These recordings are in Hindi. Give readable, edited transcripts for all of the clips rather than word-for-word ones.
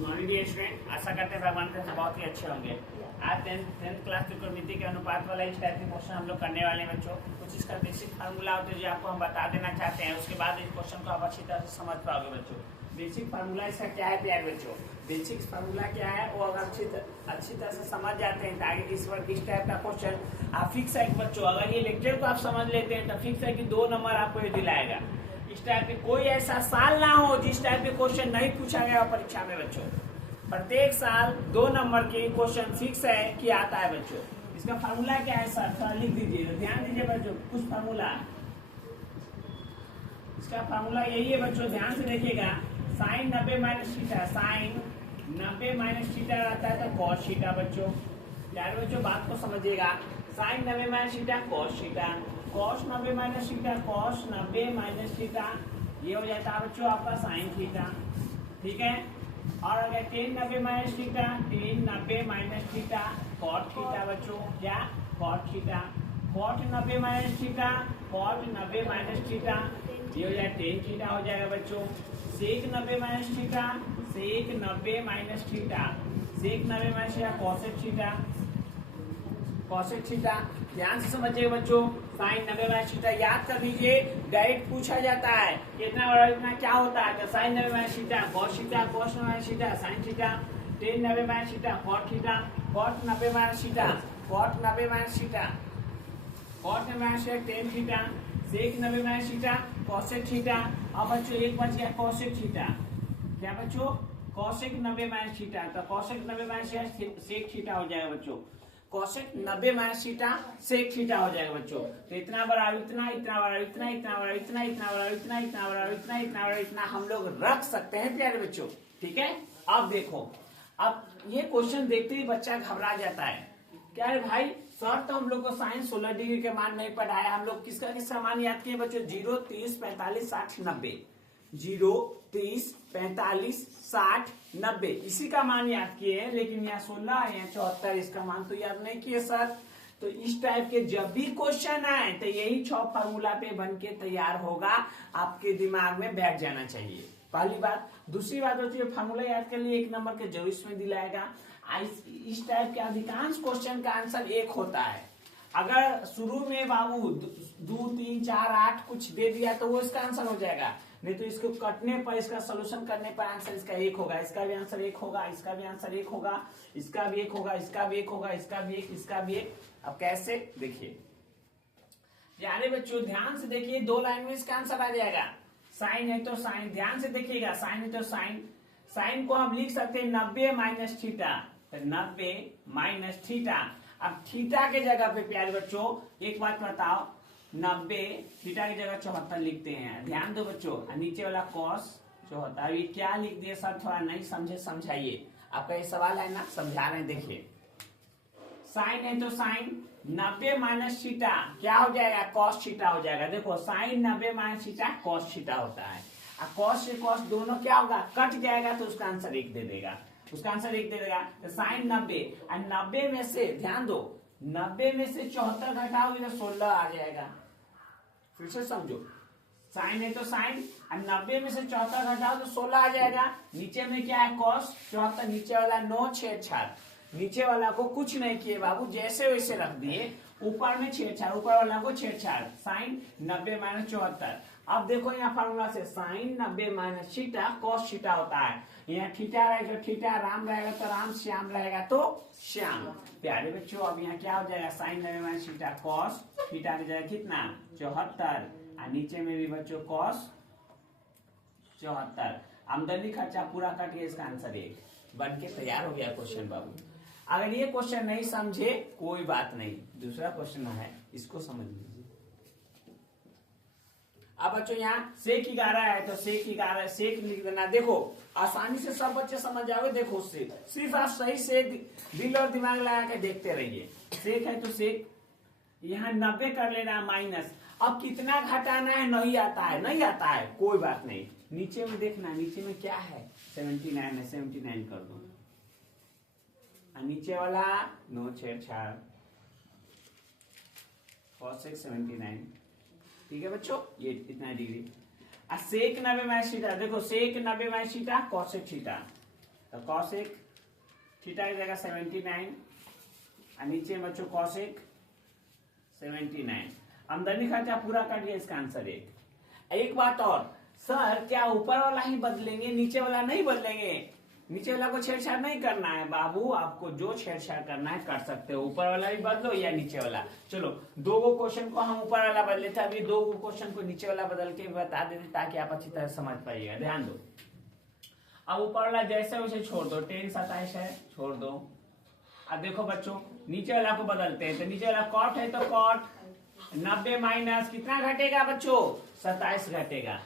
मॉर्निंग डियर स्टूडेंट, आशा करते हैं भगवान से बहुत ही अच्छे होंगे। आज टेंथ क्लास त्रिकोणमिति के अनुपात वाला इस टाइप के क्वेश्चन हम लोग करने वाले हैं बच्चों। कुछ इसका बेसिक फार्मूला होते हैं जो आपको हम बता देना चाहते हैं, उसके बाद इस क्वेश्चन को आप अच्छी तरह से समझ पाओगे बच्चों। बेसिक फार्मूला इसका क्या है प्यार बच्चों, बेसिक फार्मूला क्या है वो अगर अच्छी तरह से समझ जाते हैं तो आगे इस टाइप का क्वेश्चन आप फिक्स है बच्चों। अगर ये लेक्चर को आप समझ लेते हैं तो फिक्स है कि 2 नंबर आपको ये दिलाएगा। इस टाइप के कोई ऐसा साल ना हो जिस टाइप के क्वेश्चन नहीं पूछा गया परीक्षा में बच्चों। प्रत्येक साल 2 नंबर के क्वेश्चन फिक्स है कि आता है बच्चों। इसका फार्मूला क्या है सर, थोड़ा लिख दीजिए, ध्यान दीजिए बच्चों। कुछ फार्मूला, इसका फार्मूला यही है बच्चों, ध्यान से देखिएगा। Sine 90 minus theta, sine 90 minus theta रहता है तो कॉस थीटा बच्चों। यार बच्चों बात को समझिएगा, sine 90 minus theta cos theta, cos 90 minus theta, cos 90 minus theta, ये हो जाता है बच्चों आपका साइन थीटा, ठीक है। और अगर tan 90 minus theta, tan 90 minus theta cot theta बच्चों, क्या cot theta, cot 90 minus theta, cot 90 minus theta, ये हो जाएगा टेन थीटा हो जाएगा बच्चों। Sec 90 minus theta, sec 90 minus theta, sec 90 minus theta cosec theta, cosec theta. ध्यान से समझिए बच्चों, साइन 90 माइनस थीटा याद कर लीजिए, डायरेक्ट पूछा जाता है कितना बड़ा इतना क्या होता है। तो sine 90 minus theta cos theta, cos 90 minus theta sine theta, tan 90 minus theta cot theta, cot 90 minus theta, cot 90 minus theta, cot 90 minus theta tan theta, sec 90 minus theta cosec theta. अब बच्चों एक बच गया कॉसेक थीटा, क्या बच्चों कॉसेक 90 माइनस थीटा, तो cosec 90 minus theta sec theta हो जाएगा बच्चों। Cosec 90 minus theta sec theta हो जाएगा बच्चों। तो इतना बड़ा इतना, इतना बड़ा इतना, इतना बड़ा इतना, इतना बड़ा इतना, इतना बड़ा इतना, इतना बड़ा इतना हम लोग रख सकते हैं प्यारे बच्चों, ठीक है। अब देखो, अब ये क्वेश्चन देखते ही बच्चा घबरा जाता है, क्या है भाई सर तो हम लोग को साइन 16 डिग्री के मान नहीं पढ़ाया, हम लोग किसका किसका मान याद किए बच्चों, 0, 30, 45, 60, 90, 0, 30, 45, 60, 90 इसी का मान याद किए हैं, लेकिन यहाँ 16 या 74 इसका मान तो याद नहीं किए सर। तो इस टाइप के जब भी क्वेश्चन आए तो यही 6 फार्मूला पे बन के तैयार होगा, आपके दिमाग में बैठ जाना चाहिए, पहली बात। दूसरी बात होती है फार्मूला याद कर लिए 1 नंबर के जरूर इसमें दिलाएगा। इस टाइप के अधिकांश क्वेश्चन का आंसर 1 होता है। अगर शुरू में बाबू 2, 3, 4, 8 कुछ दे दिया तो वो इसका आंसर हो जाएगा, नहीं तो इसको कटने पर इसका सोल्यूशन करने पर आंसर इसका 1 होगा, इसका भी आंसर 1 होगा, इसका भी आंसर 1 होगा, इसका भी 1 होगा, इसका भी 1 होगा, इसका भी 1, इसका भी 1। अब कैसे देखिए यारे बच्चों, ध्यान से देखिए, 2 लाइन में इसका आंसर आ जाएगा। साइन है तो साइन, ध्यान से देखिएगा, साइन है तो साइन, साइन को हम लिख सकते हैं 90 माइनस थीटा, 90 माइनस थीटा। अब थीटा के जगह पे प्यारे बच्चों एक बात बताओ, 90 थीटा की जगह 74 लिखते हैं, ध्यान दो बच्चों। नीचे वाला कॉस 74, ये क्या लिख दिए सर, थोड़ा नहीं समझे समझाइए, आपका ये सवाल है ना, समझा रहे हैं। देखिए साइन है तो साइन 90 माइनस थीटा क्या हो जाएगा, कॉस थीटा हो जाएगा। देखो sine 90 minus theta cos theta होता है, और कॉस से कॉस दोनों क्या होगा, कट जाएगा, तो उसका आंसर 1 दे देगा, उसका आंसर 1 दे देगा। तो साइन 90 और 90 में से ध्यान दो, 90 में से 74 घटाओगे तो 16 आ जाएगा। फिर से समझो, साइन है तो साइन और 90 में से 74 घटाओ तो 16 आ जाएगा। नीचे में क्या है कॉस 74, नीचे वाला 9 छेड़छाड़, नीचे वाला को कुछ नहीं किए बाबू, जैसे वैसे रख दिए, ऊपर में छेड़छाड़, ऊपर वाला को छेड़छाड़, साइन 90 माइनस 74। अब देखो यहाँ फार्मूला से sine 90 minus theta cos theta होता है, यहाँ थीटा रहेगा तो थीटा, राम रहेगा तो राम, श्याम रहेगा तो श्याम। प्यारे बच्चों अब यहाँ क्या हो जाएगा, sine 90 minus theta cos theta की जगह कितना 74, और नीचे में भी बच्चों कॉस 74, आमदनी खर्चा पूरा कट गया, इसका आंसर 1 बन के तैयार हो गया क्वेश्चन बाबू। अगर ये क्वेश्चन नहीं समझे कोई बात नहीं, दूसरा क्वेश्चन है इसको समझ लीजिए। अब बच्चों यहाँ सेक 11 है तो सेक 11 सेक लिख देना। देखो आसानी से सब बच्चे समझ जाओगे, देखो उससे सिर्फ आप सही से दिल और दिमाग लगा के देखते रहिए। सेक है तो सेक, यहाँ 90 कर लेना माइनस, अब कितना घटाना है नहीं आता है, नहीं आता है कोई बात नहीं, नीचे में देखना, नीचे में क्या है 79 है, 79 कर दो, नीचे वाला 9 छेड़छाड़ कॉसेक 79, ठीक है बच्चों, ये इतना डिग्री। सेक 90 माइनस थीटा, देखो सेक 90 माइनस थीटा कॉसेक थीटा, तो कॉसेक थीटा की जगह 79 और नीचे बच्चों कॉसेक 79। आमदनी खर्चा पूरा कर दिया, इसका आंसर एक बात और, सर क्या ऊपर वाला ही बदलेंगे, नीचे वाला नहीं बदलेंगे? नीचे वाला को छेड़छाड़ नहीं करना है बाबू, आपको जो छेड़छाड़ करना है कर सकते हो, ऊपर वाला भी बदलो या नीचे वाला। चलो 2 गो क्वेश्चन को हम ऊपर वाला बदले थे, अभी 2 गो क्वेश्चन को नीचे वाला बदल के बता देते ताकि आप अच्छी तरह समझ पाइएगा। ध्यान दो, अब ऊपर वाला जैसे वैसे छोड़ दो, 10 27 है छोड़ दो। अब देखो बच्चों नीचे वाला को बदलते हैं, तो नीचे वाला कॉट है तो कॉट 90 माइनस कितना घटेगा बच्चों, 27 घटेगा।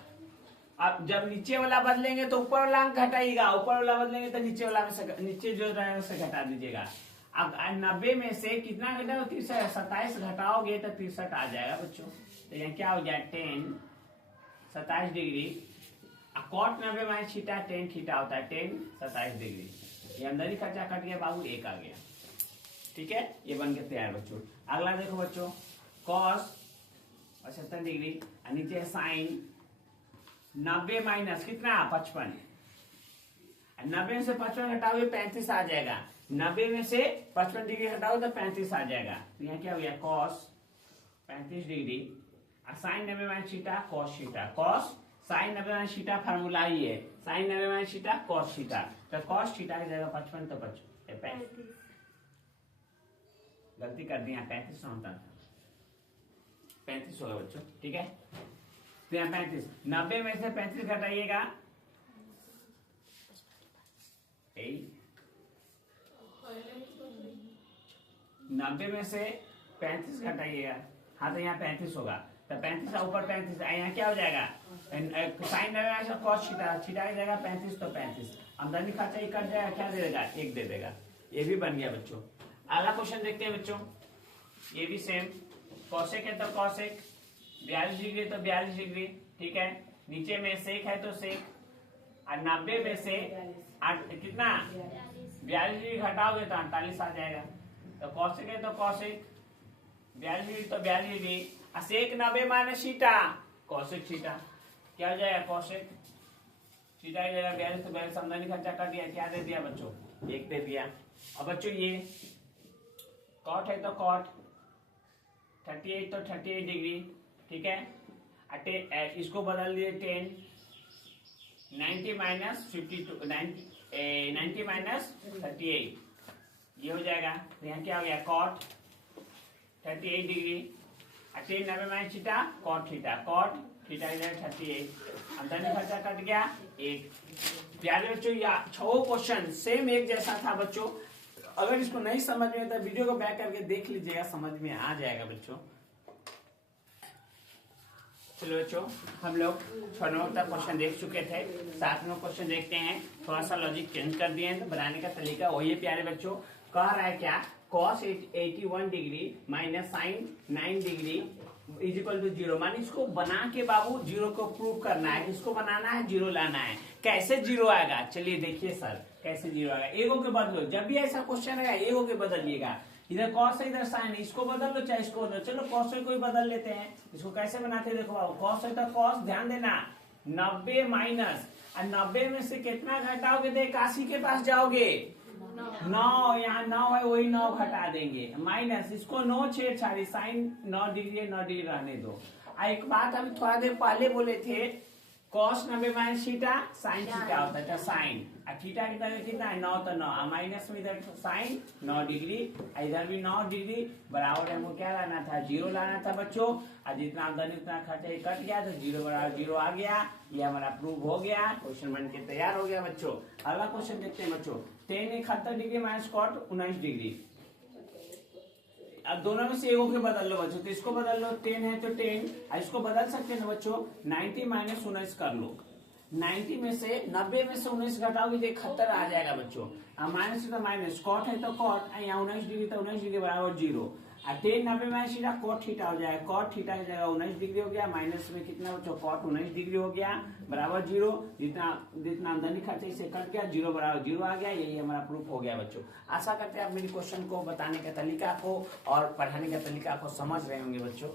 अब जब नीचे वाला बदलेंगे तो ऊपर वाला अंक घटाइएगा, ऊपर वाला बदलेंगे तो नीचे वाला में से, नीचे जो रहेगा उसे घटा दीजिएगा। अब 90 में से कितना घटेगा, 63, 27 घटाओगे तो 63 आ जाएगा बच्चों। तो यहाँ क्या हो गया 10 27 degree, cot 90 minus theta 10 theta होता है 10 27 डिग्री। ये अंदर खर्चा कट गया बाबू, 1 आ गया। ठीक है, ये बन के तैयार बच्चों। अगला देखो बच्चों, कॉस 75 डिग्री, नीचे साइन 90 माइनस कितना 55, 90 में से 55 घटाओगे 35 आ जाएगा। 90 में से 55 डिग्री घटाओ तो 35 आ जाएगा। तो यहाँ क्या हो गया cos 35 degree, sine 90 minus theta cos theta, cos sine 90 minus theta formula ही है, sine 90 minus theta cos theta. तो कॉस थीटा की जगह 55 तो 35, गलती कर दी यहाँ 35 होता था, 35 होगा बच्चों। ठीक है, तो यहाँ 35, 90 में से 35 घटाइएगा 90 में से 35 घटाइएगा, हाँ तो यहाँ 35 होगा। तो 35 ऊपर 35, यहाँ क्या हो जाएगा साइन 90 कॉस थीटा, थीटा की जगह 35 तो 35, आमदनी खर्चा ही कट जाएगा, क्या दे देगा 1 दे देगा। ये भी बन गया बच्चों। अगला क्वेश्चन देखते हैं बच्चों, ये भी सेम, कॉसेक है तो कॉसेक 42 डिग्री तो 42 डिग्री। ठीक है, नीचे में सेक है तो सेक, और 90 में से कितना 42 डिग्री घटाओगे तो 48 आ जाएगा। तो कॉसेक है तो कॉसेक 42 डिग्री तो 42 डिग्री, और सेक 90 माइनस थीटा कॉसेक थीटा, क्या हो जाएगा कॉसेक थीटा की जगह 42 तो 42, आमदनी खर्चा कर दिया, क्या दे दिया बच्चों 1 दे दिया। अब बच्चों ये कॉट है तो कॉट 38 तो 38 डिग्री। ठीक है, इसको बदल दिए 10 90 माइनस 52 90 माइनस 38, ये हो जाएगा। तो यहाँ क्या हो गया cot 38 degree, 10 90 minus theta cot theta, cot theta की जगह 38, आमदनी खर्चा कट गया 1। प्यारे बच्चों, या 6 क्वेश्चन सेम एक जैसा था बच्चों। अगर इसको नहीं समझ में आता वीडियो को बैक करके देख लीजिएगा, समझ में आ जाएगा बच्चों। चलो बच्चों, हम लोग 6 नंबर तक क्वेश्चन देख चुके थे, 7 नंबर क्वेश्चन देखते हैं। थोड़ा सा लॉजिक चेंज कर दिए हैं, तो बनाने का तरीका वही है प्यारे बच्चों। कह रहा है क्या, cos 81 degree minus sine 9 degree is equal to 0। मान इसको बना के बाबू 0 को प्रूव करना है, इसको बनाना है 0 लाना है। कैसे 0 आएगा, चलिए देखिए सर कैसे 0 आएगा। एगो के बदलो, जब भी ऐसा क्वेश्चन आएगा एगो के बदलिएगा, इधर कॉस है इधर साइन, इसको बदल लो चाहे इसको बदलो। चलो कॉस को ही बदल लेते हैं, इसको कैसे बनाते हैं देखो बाबू। कॉस है तो कॉस, ध्यान देना 90 माइनस, और 90 में से कितना घटाओगे तो 81 के पास जाओगे 9, यहाँ 9 है वही 9 घटा देंगे, माइनस इसको 9 छेड़छाड़ी, साइन 9 डिग्री है 9 डिग्री रहने दो। एक बात हम थोड़ा देर पहले बोले थे, cos 90 minus theta sine theta होता है, साइन थीटा की तरह कितना है 9 तो 9, माइनस में इधर साइन 9 डिग्री, इधर भी 9 डिग्री बराबर हमको क्या लाना था 0 लाना था बच्चों। और जितना आमदनी उतना खर्चा कट गया तो 0 बराबर 0 आ गया, ये हमारा प्रूव हो गया, क्वेश्चन बन के तैयार हो गया बच्चों। अगला क्वेश्चन देखते हैं बच्चों, tan 71 degree minus cot 19 degree. अब दोनों में से एगो के बदल लो बच्चों, तो इसको बदल लो 10 है तो 10, इसको बदल सकते हैं ना बच्चों 90 माइनस 19 कर लो। 90 में से 90 में से 19 घटाओगे तो 71 आ जाएगा बच्चों। माइनस तो माइनस, कॉट है तो कॉट, यहाँ 19 डिग्री तो 19 डिग्री बराबर 0। और 10 90 माइनस थीटा कॉट थीटा हो जाएगा, कॉट थीटा की जगह 19 डिग्री हो गया, माइनस में कितना बच्चों कॉट 19 डिग्री हो गया बराबर 0। जितना आमदनी खर्चा इसे कट गया 0 बराबर 0 आ गया, यही हमारा प्रूफ हो गया बच्चों। आशा करते हैं आप मेरी क्वेश्चन को बताने का तरीका को और पढ़ाने का तरीका को समझ रहे होंगे बच्चों।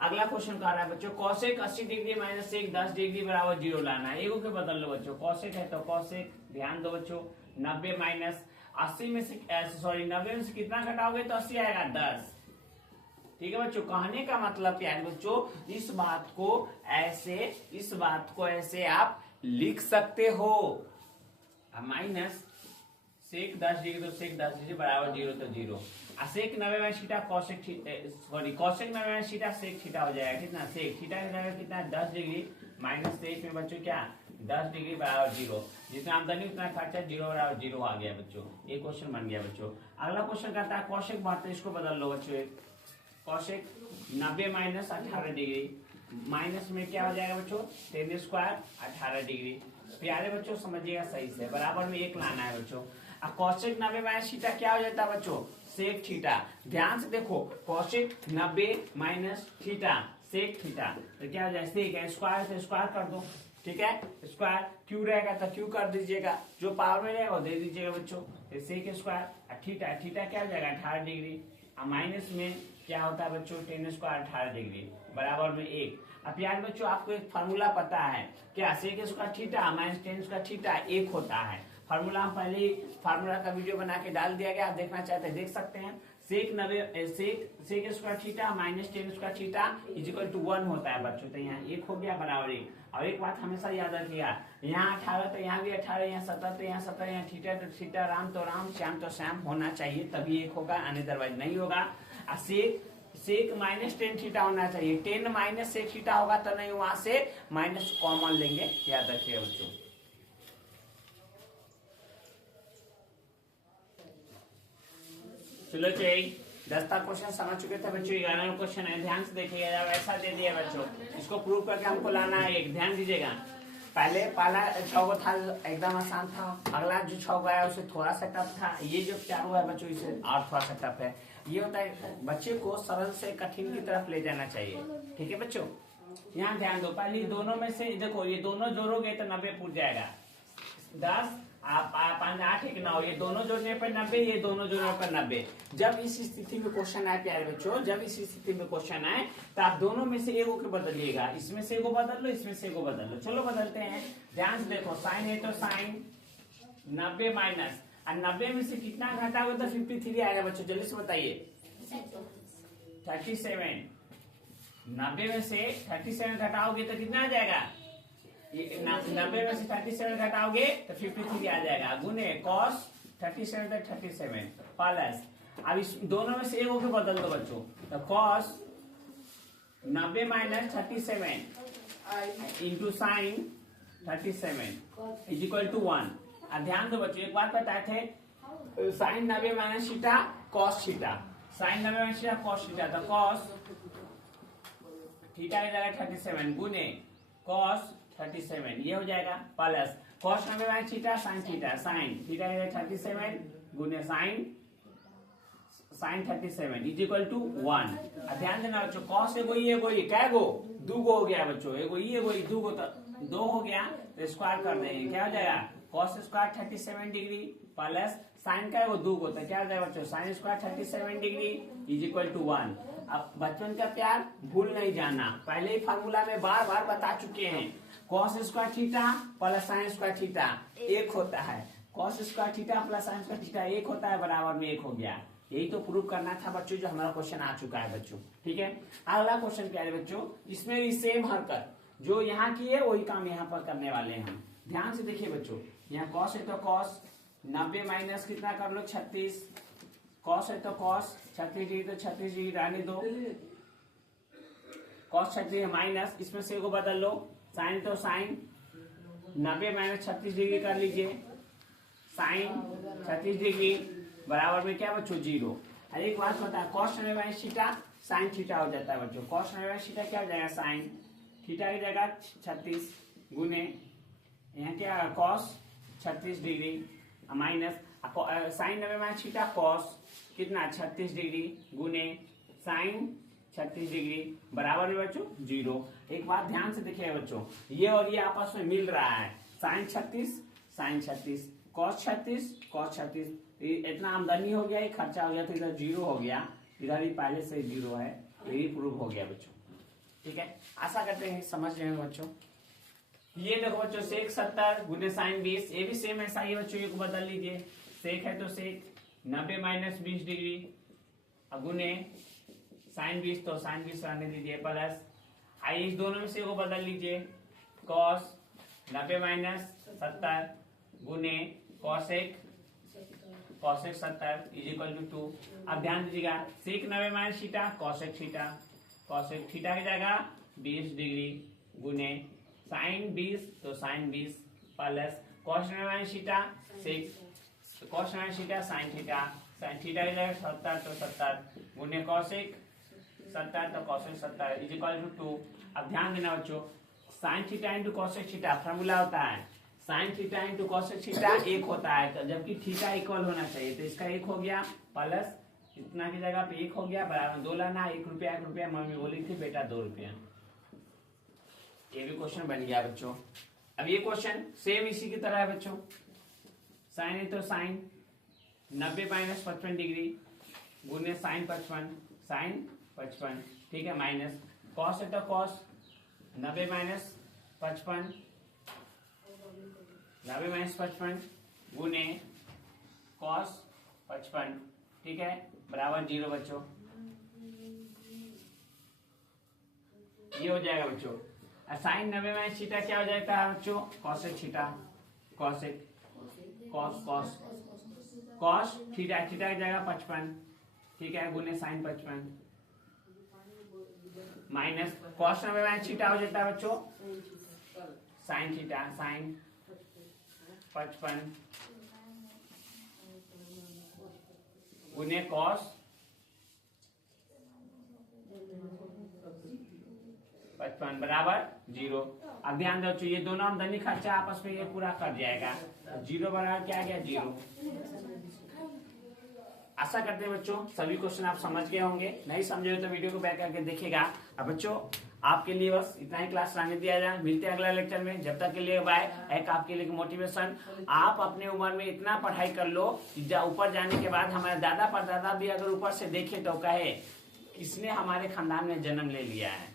अगला क्वेश्चन कह रहा है बच्चों cosec 80 degree minus sec 10 degree बराबर 0 लाना है। एगो के बदल लो बच्चों, कॉसेक है तो कॉसेक, ध्यान दो बच्चों 90 माइनस 80 में से 90 में से कितना घटाओगे तो 80 आएगा 10। ठीक है बच्चों, कहने का मतलब क्या है बच्चों, इस बात को ऐसे आप लिख सकते हो। माइनस सेक 10 डिग्री तो सेक 10 डिग्री बराबर 0 तो 0, सेक 90 में थीटा कॉसेक कॉसेक 90 में थीटा सेक थीटा हो जाएगा। कितना सेक थीटा का जाएगा कितना 10 डिग्री माइनस सेक में बच्चों क्या 10 डिग्री बराबर 0, जितना आमदनी उतना खर्चा 0 बराबर 0 आ गया बच्चों। ये क्वेश्चन बन गया बच्चों। अगला क्वेश्चन करता है कॉसेक 72, इसको बदल लो बच्चों। कॉसेक 90 माइनस 18 डिग्री, माइनस में क्या हो जाएगा बच्चों 10 स्क्वायर 18 डिग्री। प्यारे बच्चों समझिएगा सही से, बराबर में 1 लाना है बच्चों। अब कॉसेक 90 माइनस थीटा क्या हो जाता है बच्चों सेक थीटा। ध्यान से देखो cosec 90 minus theta sec theta तो क्या हो जाए सेक है, स्क्वायर से स्क्वायर कर दो। ठीक है, स्क्वायर क्यू रहेगा तो क्यू कर दीजिएगा, जो पावर में रहेगा वो दे दीजिएगा बच्चों। सेक स्क्वायर थीटा थीटा क्या हो जाएगा 18 डिग्री, माइनस में क्या होता है बच्चों 10 स्क्वायर 18 डिग्री बराबर में 1। अब यार बच्चों आपको एक फार्मूला पता है क्या, sec square theta minus 10 square theta 1 होता है। फार्मूला हम पहले ही फार्मूला का वीडियो बना के डाल दिया गया, आप देखना चाहते हैं देख सकते हैं। Sec 90 sec square theta minus 10 square theta is equal to 1 होता है बच्चों। तो यहाँ 1 हो गया बराबर 1। और एक बात हमेशा याद रखिएगा, यहाँ 18 तो यहाँ भी 18, यहाँ 17 तो यहाँ 17, यहाँ थीटा तो थीटा, राम तो राम, श्याम तो श्याम होना चाहिए तभी 1 होगा, अदरवाइज नहीं होगा। सेक माइनस 10 थीटा होना चाहिए, 10 माइनस सेक थीटा होगा तो नहीं, वहां से माइनस कॉमन लेंगे, याद रखिएगा बच्चों। चलो चाहिए 10 क्वेश्चन समझ चुके थे बच्चों, 11वां क्वेश्चन है, ध्यान से देखिएगा। जब ऐसा दे दिया बच्चों, इसको प्रूव करके हमको लाना है। एक ध्यान दीजिएगा, पहला 6 था एकदम आसान था, अगला जो 6 आया उसे थोड़ा सा टफ था, ये जो 4 है बच्चों इसे और थोड़ा सा टफ है। ये होता है बच्चे को सरल से कठिन की तरफ ले जाना चाहिए। ठीक है बच्चों, यहाँ ध्यान दो, पहले दोनों में से देखो ये दोनों जोड़ोगे तो 90 पूछ जाएगा। 10 आप 5 8 1 9, ये दोनों जोड़ने पर 90, ये दोनों जोड़ने पर 90। जब इस स्थिति में क्वेश्चन आए प्यारे बच्चों, जब इस स्थिति में क्वेश्चन आए तो आप दोनों में से एगो के बदलिएगा, इसमें से एगो बदल लो, इसमें से एगो बदल लो। चलो बदलते हैं, ध्यान से देखो, साइन है तो साइन 90 माइनस, और 90 में से कितना घटाओगे तो 53 आएगा बच्चों। जल्दी से बताइए 37, 90 में से 37 घटाओगे तो कितना आ जाएगा, 90 में से 37 घटाओगे तो 53 आ जाएगा, गुने कॉस 37 तो 37 प्लस, अब इस दोनों में से एगो के बदल दो बच्चों, तो cos 90 minus 37 into sine 37 is equal to 1। अब ध्यान दो बच्चों, एक बात बताए थे, sine 90 minus theta cos theta, sine 90 minus theta cos theta, तो कॉस थीटा की जगह 37 गुने कॉस 37 ये हो जाएगा, plus cos 90 minus theta sine theta, sine theta की जगह 37 गुने साइन 37 इज इक्वल टू 1। ध्यान देना बच्चों, कॉस एगो ये क्या गो 2 गो हो गया बच्चों, एगो ये 2 गो तो 2 हो गया, तो स्क्वायर कर देंगे, क्या हो जाएगा cos square 37 degree plus sign का है वो 2 को, तो क्या हो जाएगा बच्चों sine square 37 degree is equal to 1। अब बचपन का प्यार भूल नहीं जाना, पहले ही फार्मूला में बार बार बता चुके हैं, cos square theta plus sine square theta 1 होता है, cos square theta plus sine square theta 1 होता है, बराबर में 1 हो गया। यही तो प्रूव करना था बच्चों, जो हमारा क्वेश्चन आ चुका है बच्चों। ठीक है, अगला क्वेश्चन क्या है बच्चों, इसमें भी सेम हरकत जो यहाँ की है वही काम यहाँ पर करने वाले हैं हम। ध्यान से देखिए बच्चों, यहाँ कॉस है तो कॉस 90 माइनस कितना कर लो 36, कॉस है तो कॉस 36 डिग्री तो 36 डिग्री रहने दो, कॉस 36 माइनस इसमें से को बदल लो, साइन तो साइन 90 माइनस 36 डिग्री कर लीजिए, साइन 36 डिग्री बराबर में क्या बच्चों 0। अरे एक बात बता, cos 90 minus theta sine theta हो जाता है बच्चों, कॉस 90 माइनस थीटा क्या हो जाएगा साइन थीटा की जगह 36 गुने यहाँ क्या cos 36 degree minus sine 90 minus theta cos कितना 36 डिग्री गुने साइन 36 डिग्री बराबर में बच्चों 0। एक बात ध्यान से देखिए बच्चों, ये और ये आपस में मिल रहा है, साइन 36 कॉस 36 इतना आमदनी हो गया, ये खर्चा हो गया तो इधर 0 हो गया, इधर भी पहले से 0 है, यही प्रूफ हो गया बच्चों। ठीक है, आशा करते हैं समझ रहे हैं बच्चों। ये देखो बच्चों सेक 70 गुने साइन 20, ये भी सेम ऐसा ही बच्चों, ये को बदल लीजिए। सेक है तो सेक 90 माइनस 20 डिग्री गुने साइन 20, तो साइन 20 रहने दीजिए प्लस। आइए इस दोनों में से को बदल लीजिए, कॉस 90 माइनस 70 गुने कॉसेक 70 इज इक्वल टू 2। अब ध्यान दीजिएगा sec 90 minus theta cosec theta की जगह 20 डिग्री गुने साइन 20, तो sine 20 plus cos 90 minus theta sec cos 90 minus theta sine theta की जगह 70, तो 70 गुने कॉसेक 70, तो कॉसेक 70 इज इक्वल टू 2। अब ध्यान देना बच्चों, sine theta into cosec theta formula होता है sine theta into cosec theta 1 होता है, तो जबकि थीटा इक्वल होना चाहिए, तो इसका 1 हो गया प्लस इतना की जगह पे 1 हो गया बराबर 2 लाना, 1 रुपया मम्मी बोली थी बेटा 2 रुपया। ये भी क्वेश्चन बन गया बच्चों। अब ये क्वेश्चन सेम इसी की तरह है बच्चों, साइन है तो साइन 90 माइनस 55 डिग्री गुने साइन 55, ठीक है, माइनस कॉस है तो कॉस 90 माइनस 55 गुने कॉस 55, ठीक है, बराबर 0 बच्चों। ये हो जाएगा बच्चों। साइन 90 माइनस थीटा क्या हो जाएगा बच्चों, कॉसेक थीटा कॉस थीटा की जगह 55, ठीक है, गुने sine 55 minus cos 90 minus theta हो जाता है बच्चों साइन थीटा साइन 55 गुने कॉस 55 बराबर 0। अब ध्यान दो ये दोनों आमदनी खर्चा आपस में ये पूरा कर जाएगा, 0 बराबर क्या गया 0। आशा करते हैं बच्चों सभी क्वेश्चन आप समझ गए होंगे, नहीं समझे तो वीडियो को बैक करके देखिएगा। अब बच्चों आपके लिए बस इतना ही क्लास रहने दिया जाए, मिलते हैं अगला लेक्चर में, जब तक के लिए बाय। एक आपके लिए मोटिवेशन, आप अपने उम्र में इतना पढ़ाई कर लो कि ऊपर जाने के बाद हमारे दादा परदादा भी अगर ऊपर से देखे तो कहे किसने हमारे खानदान में जन्म ले लिया है।